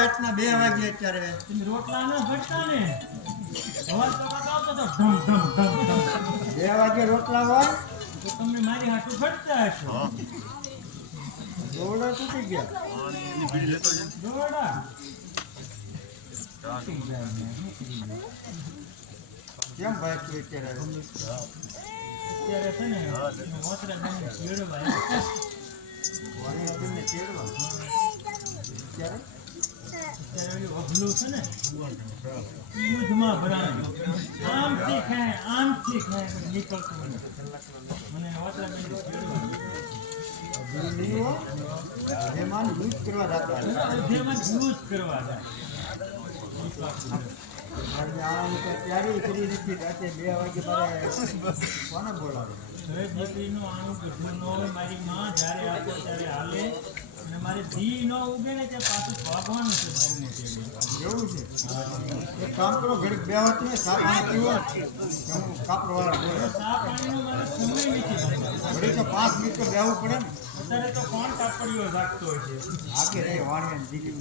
રાતના 2 વાગે અત્યારે રોટલા ન ભરતા ને અવાજ તો આવતો તો ઢમ ઢમ ઢમ 2 વાગે રોટલા હોય તો તમને મારી હાથું ભરતા હશો દોડા તૂટી ગયા દોડા કેમ ભાઈ તું અત્યારે છે ને મોતરા ગામને ચેડવા વાણી આપણને ચેડવા અત્યારે અભલું છે ને યુદ્ધમાં ભરાયું આમથી ખાય નીકળતું મને જેમાં યુદ્ધ કરવા જતા ત્યારે કરી નથી રાતે 2 વાગે મારે કોને બોલાવે દીકરીનું આનું બધું ન હોય મારી માં જ્યારે આપો ત્યારે હાલે અને મારે ધી ન ઉગે ને ત્યાં પાછું ભાગવાનું છે એવું છે એક કામ કરો ઘડીક 2 વાગે સાફ પાણી પીવો હું કાપરો વાળા સાફ પાણીનો મારે સમય નથી ઘડીક તો 5 મિનિટ તો બેહવું પડે ને અત્યારે તો કોણ કાપડીઓ જાગતો હોય છે આગે રે વાણી દીકરી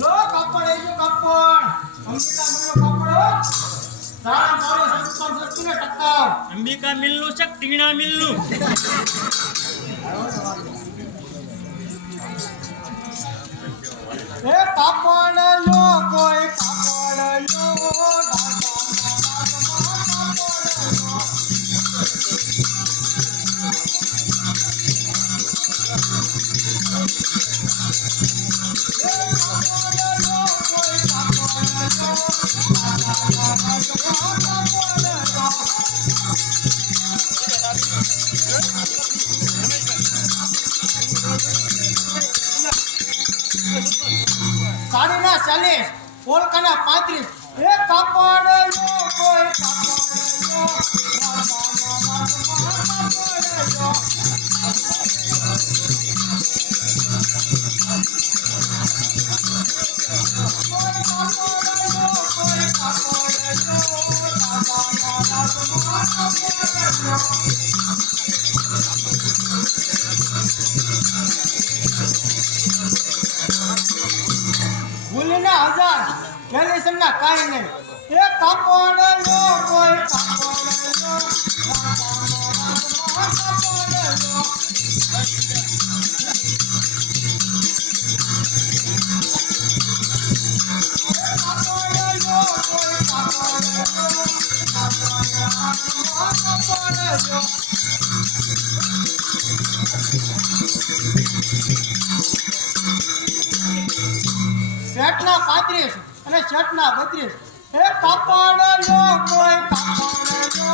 લો કાપડ એ જો કાપડ અંબિકા મિલનું છે ટીણા મિલનું એ કાપડ લો કોઈ કાપડ લો સાડીના 40 પોલકાના 35 એ કાપડ લો કોઈ કાપડ લો ભૂલના 1000 કેલ્ક્યુલેશનના કાંઈ નહીં એ કાપડ લો કોઈ કાપડ લો શર્ટના 35 અને શર્ટના 32 એ કાપડ લો કોઈ કાપડ લો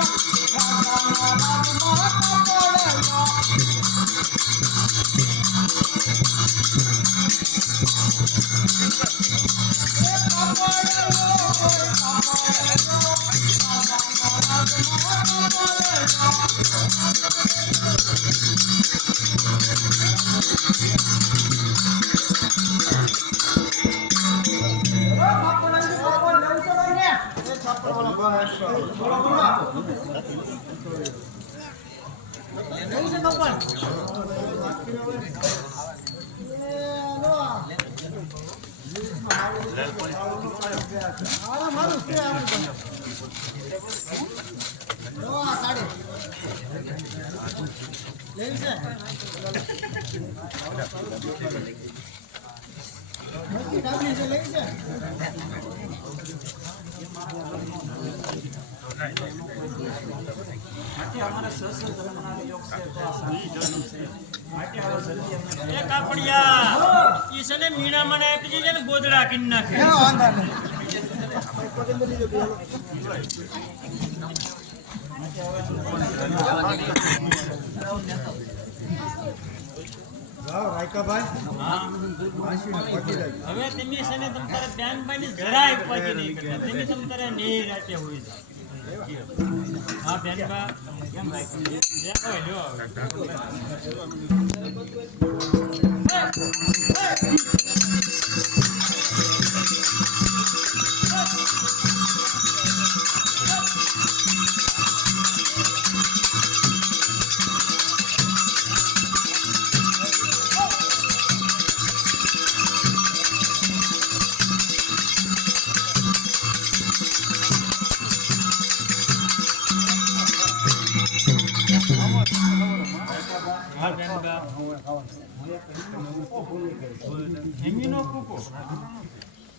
માટે અમારા સહસ્ત્ર ધર્મના યોગ છે તો આ સાચી ધર્મ છે માટે હવે જલ્દી અમને એ કાપડિયા ઈ છે ને મીણા મને આપી દીધે ને ગોદડા કિન નાખે હવે તમે છે ને તમારા ધ્યાનભાઈ ની જરાય ઉપાધિ નહીં કરતા તમે તમારે ની રાતે હોય હા બેનબા કેમ રાખ્યું જે હોય લ્યો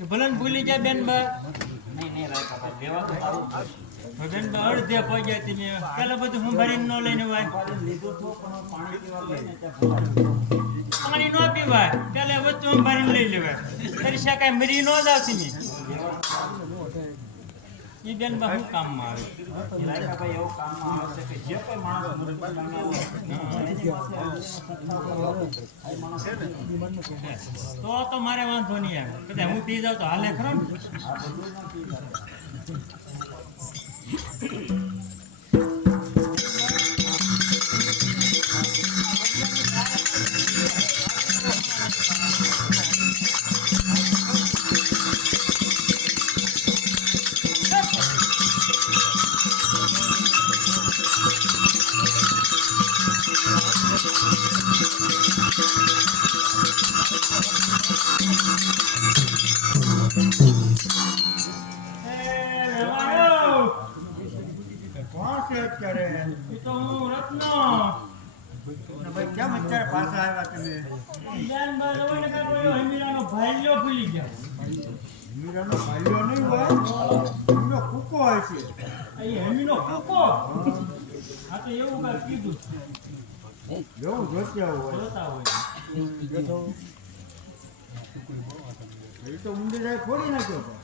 ભલન ભૂલી જાય બેન બા બેન બા અડધે પગ્યા તમે પેલા બધું હું ભરીને ન લઈને પાણી ન પીવાય પેલા વસ્તુ હું ભરીને લઈ લેવાય કરી શકાય મરી ન જાવ તમે એ બેન બા શું કામમાં આવે એવું કામમાં આવશે કે જે કોઈ માણસ તો મારે વાંધો નહીં આવે કદાચ હું પી જાઉં તો હાલે ખરો ને ખોડી નાખ્યો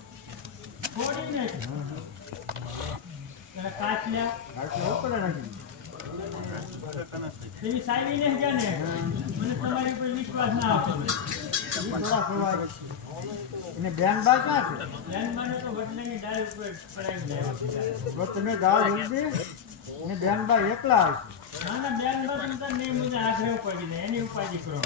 સાવી ને મને તમારી ઉપર વિશ્વાસ ના આવતો અને બેનબા ક્યાં છે? બેનબાને તો વડલાની ડાળ ઉપર પડાવી તો તમે ગાળ જલ્દી અને બેનબા એકલા હશે. ના ના બેનબા તમે તો નહીં મને આખરે ઉપાડી દે એની ઉપાધિ કરો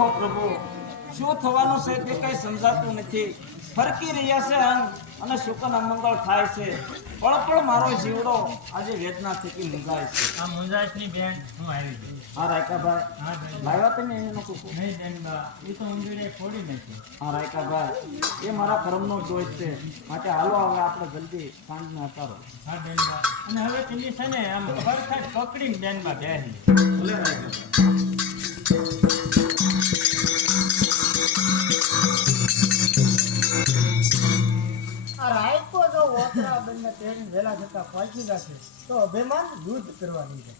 ઓહ પ્રભુ, શું થવાનું છે તે કઈ સમજાતું નથી. ફરકી રહ્યા છે અંગ અને શુકન અમંગળ થાય છે. પળ પળ મારો જીવડો આજે વેદના થકી મૂંઝાય છે. આ મુંજાસની બેન હું આવી ગઈ. હા રાયકાભાઈ, હા બેન. લાવ્યા તમે એનું કુકુ? નહીં બેનબા, એ તો ઊંઘીને છોડી નાખી. હા રાયકાભાઈ, એ મારા કર્મનો દોષ છે. માટે હાલો હવે આપણે જલ્દી સાંજને અતારો. હા બેનબા, અને હવે તમે છે ને આમ ખરખર પકડીને બેનબા બેસી. ભલે રાયકાભાઈ. આ રાયકો જો ઓતરા બંને પહેરીને વહેલા જતા પહોંચી જશે તો અભિમાન યુદ્ધ કરવાની છે.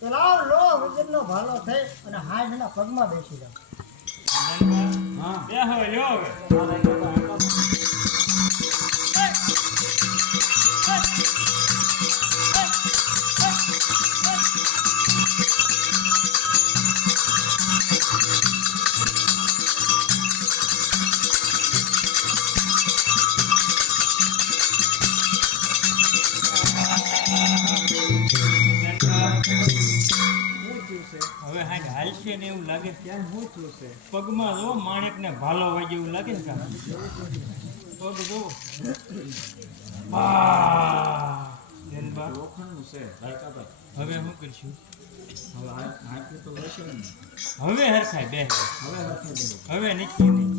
તો લાવ લો વજનનો ભાલો થઈ અને હાથના પગમાં બેસી જાવ. બેનબા, હા બેહો લ્યો હવે. હા રાયકાભાઈ. બેનબા, શું થયું છે? હવે હાંક હાલશે ને એવું લાગે છે. કેમ શું થયું છે? પગમાં જો માણેકને ભાલો હોય જેવું લાગે ને કાં? પગ જો. બેનબા, લોખંડનું છે રાયકાભાઈ. હવે શું કરશું? હવે હાથે તો વળશે ને. હવે હરખાય બે હવે હરખે દેવું. હવે નીકળી નહીં.